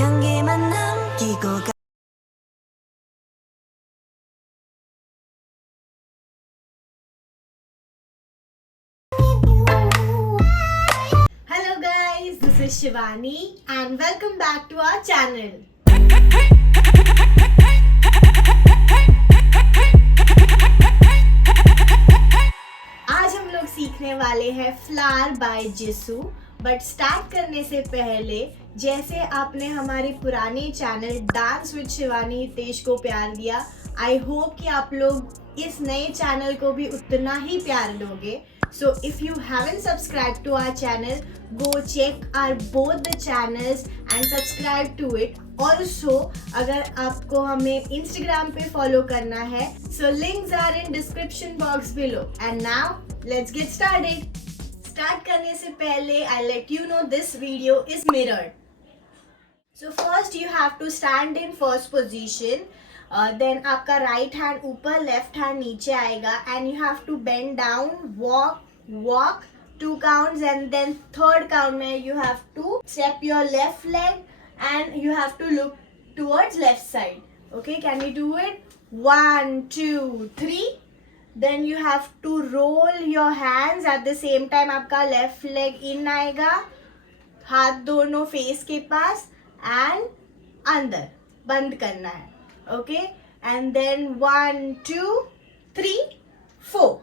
경계만 남기고 가. Hello guys, this is Shivani and welcome back to our channel. आज हम लोग सीखने वाले हैं फ्लावर बाय जिसू। बट स्टार्ट करने से पहले जैसे आपने हमारे पुराने channel dance with Shivani Hitesh को प्यार दिया, आई होप कि आप लोग इस नए चैनल को भी उतना ही प्यार दोगे। So if you haven't subscribed to our channel, go check our both the channels and subscribe to it. Also, अगर आपको हमें Instagram पे follow करना है, so links are in description box below. And now let's get started. Start करने से पहले I'll let you know this video is mirrored. So first you have to stand in first position. Then आपका right hand ऊपर, left hand नीचे आएगा and you have to bend down, walk 2 counts and then third count में you have to step your left leg and you have to look towards left side. Okay, can we do it? 1, 2, 3. Then you have to roll your hands at the same time. आपका left leg in आएगा, हाथ दोनों face के पास and अंदर बंद करना है. Okay, and then 1, 2, 3, 4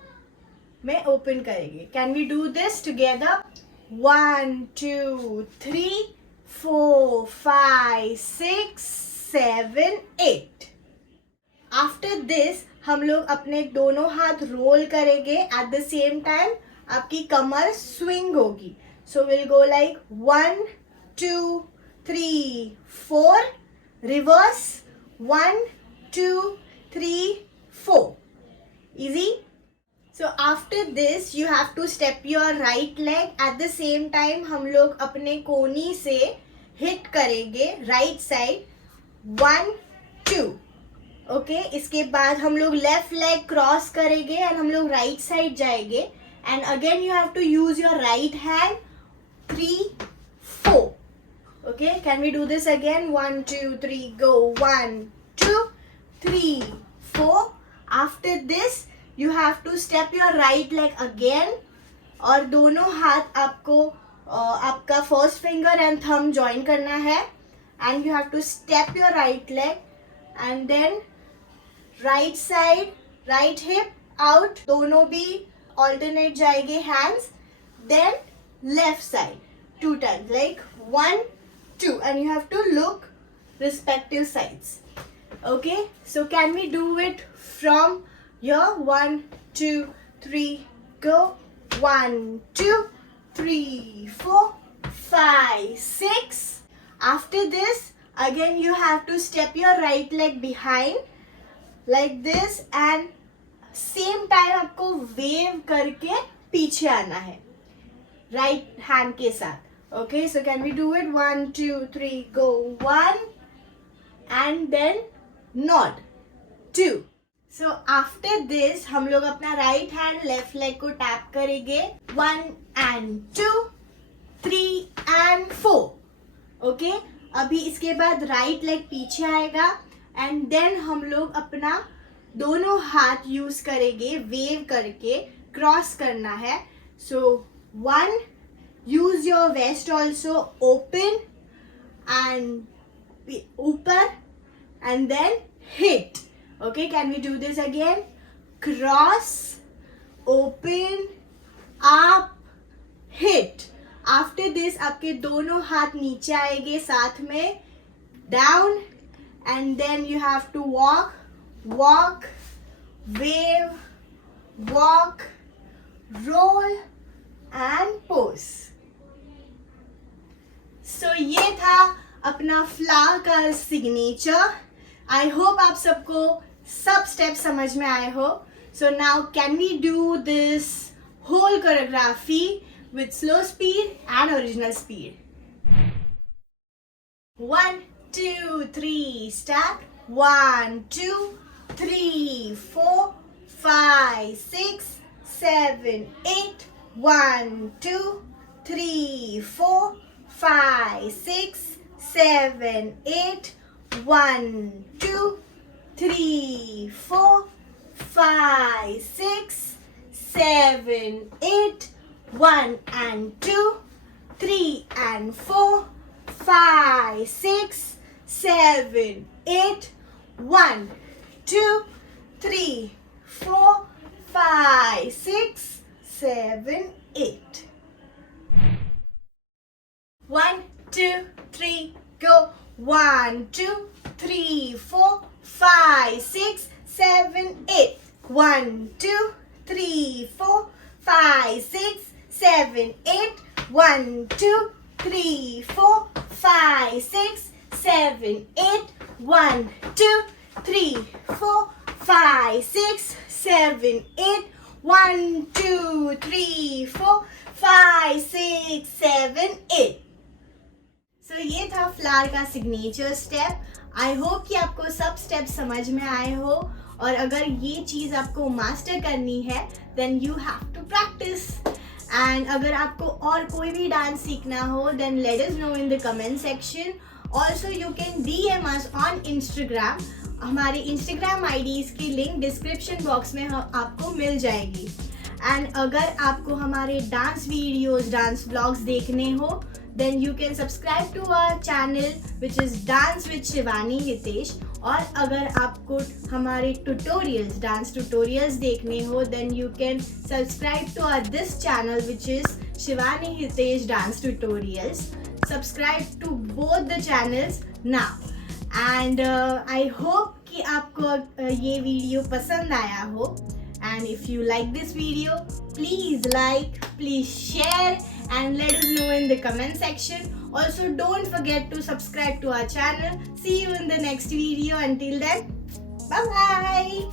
में open करेंगे. Can we do this together? 1, 2, 3, 4, 5, 6, 7, 8. After this हम लोग अपने दोनों हाथ रोल करेंगे. At the same time आपकी कमर swing होगी. So we'll go like 1, 2, 3, 4. Reverse 1, 2, 3, 4. Easy. So after this you have to step your right leg. At the same time हम लोग अपने कोनी से hit करेंगे right side. 1, 2. ओके, इसके बाद हम लोग लेफ्ट लेग क्रॉस करेंगे एंड हम लोग राइट साइड जाएंगे and again you have to use your right hand. 3, 4. Okay, can we do this again? 1, 2, 3, go. 1, 2, 3, 4. After this you have to step your right leg again और दोनों हाथ आपको आपका first finger and thumb join करना है and you have to step your right leg and then right side, right hip out, दोनों भी alternate जाएंगे hands. Then left side 2 times like 1, 2 and you have to look respective sides. Okay, so can we do it from here? 1, 2, 3, go. 1, 2, 3, 4, 5, 6. After this again you have to step your right leg behind like this and same time आपको wave करके पीछे आना है right hand के साथ. Okay, so can we do it? 1, 2, 3, go. 1 and then nod. 2. So after this हम लोग अपना राइट हैंड लेफ्ट लेग को टैप करेंगे. 1 and 2, 3 and 4. ओके, अभी इसके बाद राइट लेग पीछे आएगा एंड देन हम लोग अपना दोनों हाथ यूज करेंगे वेव करके क्रॉस करना है. So 1, use your waist also, open and ऊपर and then hit. Okay, can we do this again? Cross, open, up, hit. After this आपके दोनों हाथ नीचे आएंगे साथ में, down and then you have to walk, wave, walk, roll and pose. So ये था अपना फ्लावर का सिग्नेचर. आई होप आप सबको सब स्टेप समझ में आए हो. So now can we do this whole choreography with slow speed and original speed? 1, 2, 3, start. 1, 2, 3, 4, 5, 6, 7, 8. 1, 2, 3, 4, 5, 6, 7, 8. 1, 2, 3, 4, 5, 6, 7, 8. 1 and 2, 3 and 4, 5, 6, 7, 8. 1, 2, 3, 4, 5, 6, 7, 8. 1, 2, 3, go. 1, 2, 3, 4, 5, 6, 7, 8. 1, 2, 3, 4, 5, 6, 7, 8. 1, 2, 3, 4, 5, 6, 7, 8. 1, 2, 3, 4, 5, 6, 7, 8. 1, 2, 3, 4, 5, 6, 7, 8. सो ये था फ्लावर का सिग्नेचर स्टेप. आई होप कि आपको सब स्टेप समझ में आए हो, और अगर ये चीज़ आपको मास्टर करनी है then you have to practice. And अगर आपको और कोई भी डांस सीखना हो then let us know in the comment section. Also you can DM us on Instagram. हमारे इंस्टाग्राम IDs की लिंक डिस्क्रिप्शन बॉक्स में आपको मिल जाएगी. एंड अगर आपको हमारे डांस वीडियोस, डांस व्लॉग्स देखने हो then you can subscribe to our channel which is Dance with Shivani Hitesh. और अगर आपको हमारे tutorials, डांस tutorials देखने हो then you can subscribe to our this channel which is Shivani Hitesh Dance Tutorials. Subscribe to both the channels now. And I hope कि आपको ये video पसंद आया हो. And if you like this video, please like, please share, and let us know in the comment section. Also, don't forget to subscribe to our channel. See you in the next video. Until then, bye bye.